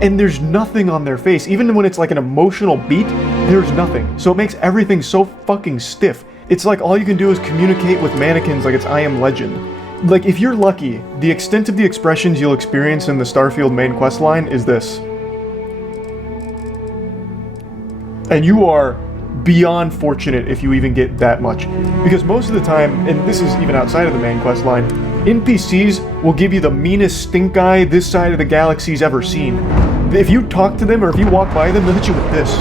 and there's nothing on their face. Even when it's like an emotional beat, there's nothing. So it makes everything so fucking stiff. It's like all you can do is communicate with mannequins like it's I Am Legend. Like, if you're lucky, the extent of the expressions you'll experience in the Starfield main questline is this. And you are beyond fortunate if you even get that much. Because most of the time, and this is even outside of the main questline, NPCs will give you the meanest stink eye this side of the galaxy's ever seen. If you talk to them or if you walk by them, they'll hit you with this.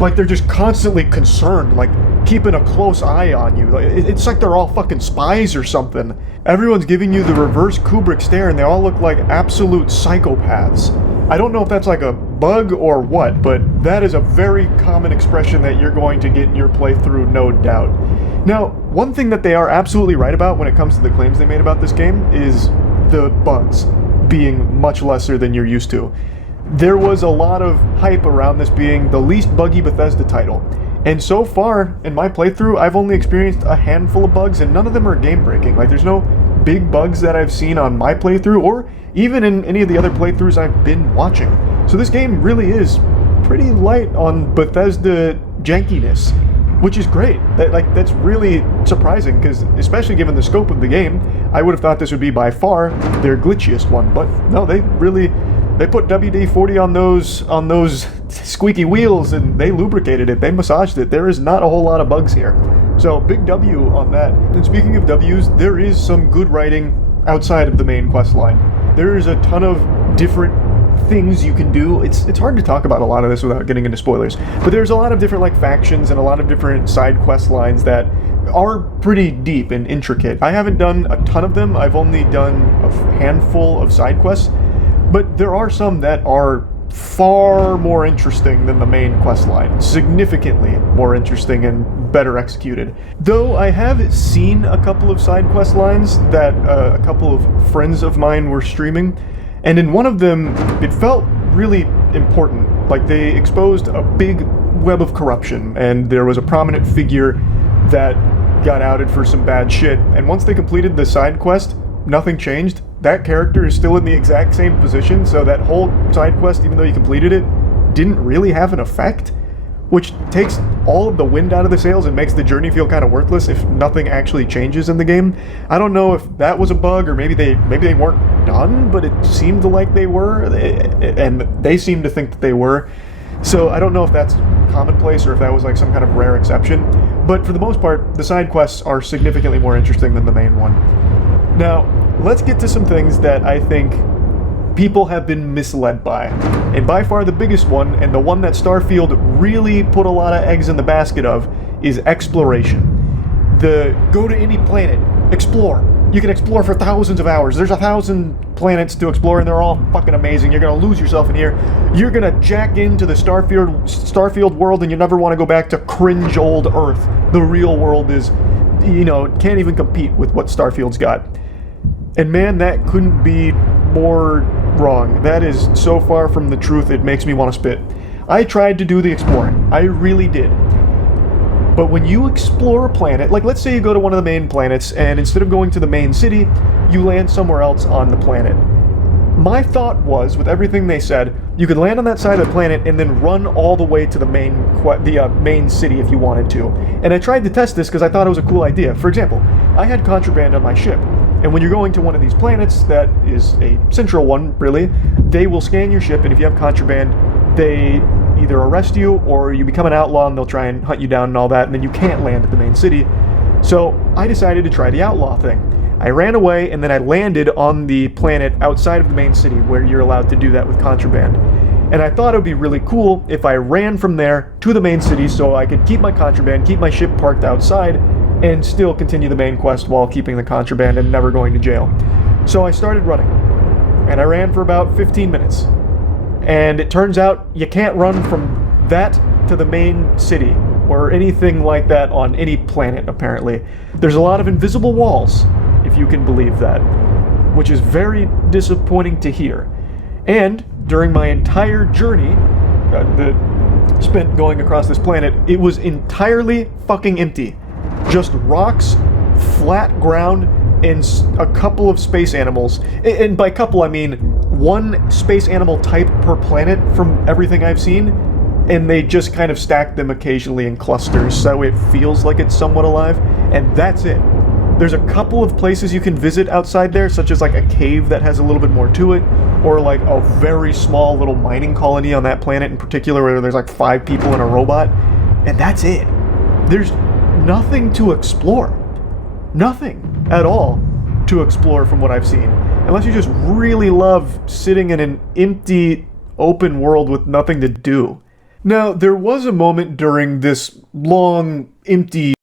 Like they're just constantly concerned, like keeping a close eye on you. It's like they're all fucking spies or something. Everyone's giving you the reverse Kubrick stare and they all look like absolute psychopaths. I don't know if that's like a bug or what, but that is a very common expression that you're going to get in your playthrough, no doubt. Now, one thing that they are absolutely right about when it comes to the claims they made about this game is the bugs being much lesser than you're used to. There was a lot of hype around this being the least buggy Bethesda title. And so far, in my playthrough, I've only experienced a handful of bugs, and none of them are game-breaking. Like, there's no big bugs that I've seen on my playthrough, or even in any of the other playthroughs I've been watching. So this game really is pretty light on Bethesda jankiness, which is great. That's really surprising, because especially given the scope of the game, I would have thought this would be by far their glitchiest one. But no, they put WD-40 on those squeaky wheels and they lubricated it, they massaged it. There is not a whole lot of bugs here. So big W on that. And speaking of W's, there is some good writing outside of the main quest line. There is a ton of different things you can do. It's hard to talk about a lot of this without getting into spoilers, but there's a lot of different like factions and a lot of different side quest lines that are pretty deep and intricate. I haven't done a ton of them. I've only done a handful of side quests, but there are some that are far more interesting than the main quest line. Significantly more interesting and better executed. Though I have seen a couple of side quest lines that a couple of friends of mine were streaming, and in one of them, it felt really important. Like they exposed a big web of corruption, and there was a prominent figure that got outed for some bad shit, and once they completed the side quest, nothing changed. That character is still in the exact same position, so that whole side quest, even though you completed it, didn't really have an effect, which takes all of the wind out of the sails and makes the journey feel kind of worthless if nothing actually changes in the game. I don't know if that was a bug, or maybe they weren't done, but it seemed like they were, and they seemed to think that they were. So I don't know if that's commonplace or if that was like some kind of rare exception, but for the most part, the side quests are significantly more interesting than the main one. Now, let's get to some things that I think people have been misled by. And by far the biggest one, and the one that Starfield really put a lot of eggs in the basket of, is exploration. The go to any planet, explore. You can explore for thousands of hours. There's 1,000 planets to explore and they're all fucking amazing. You're gonna lose yourself in here. You're gonna jack into the Starfield world and you never want to go back to cringe old Earth. The real world is, can't even compete with what Starfield's got. And man, that couldn't be more wrong. That is so far from the truth, it makes me want to spit. I tried to do the exploring. I really did. But when you explore a planet, like let's say you go to one of the main planets, and instead of going to the main city, you land somewhere else on the planet. My thought was, with everything they said, you could land on that side of the planet and then run all the way to the main city if you wanted to. And I tried to test this because I thought it was a cool idea. For example, I had contraband on my ship. And when you're going to one of these planets, that is a central one, really, they will scan your ship, and if you have contraband, they either arrest you or you become an outlaw and they'll try and hunt you down and all that, and then you can't land at the main city. So I decided to try the outlaw thing. I ran away, and then I landed on the planet outside of the main city where you're allowed to do that with contraband. And I thought it would be really cool if I ran from there to the main city so I could keep my contraband, keep my ship parked outside, and still continue the main quest while keeping the contraband and never going to jail. So I started running, and I ran for about 15 minutes. And it turns out you can't run from that to the main city, or anything like that on any planet, apparently. There's a lot of invisible walls, if you can believe that, which is very disappointing to hear. And during my entire journey, spent going across this planet, it was entirely fucking empty. Just rocks, flat ground, and a couple of space animals. And by couple, I mean one space animal type per planet from everything I've seen, and they just kind of stack them occasionally in clusters, so that way it feels like it's somewhat alive, and that's it. There's a couple of places you can visit outside there, such as like a cave that has a little bit more to it, or like a very small little mining colony on that planet in particular where there's like 5 people and a robot, and that's it. There's nothing to explore. Nothing at all to explore from what I've seen. Unless you just really love sitting in an empty, open world with nothing to do. Now, there was a moment during this long, empty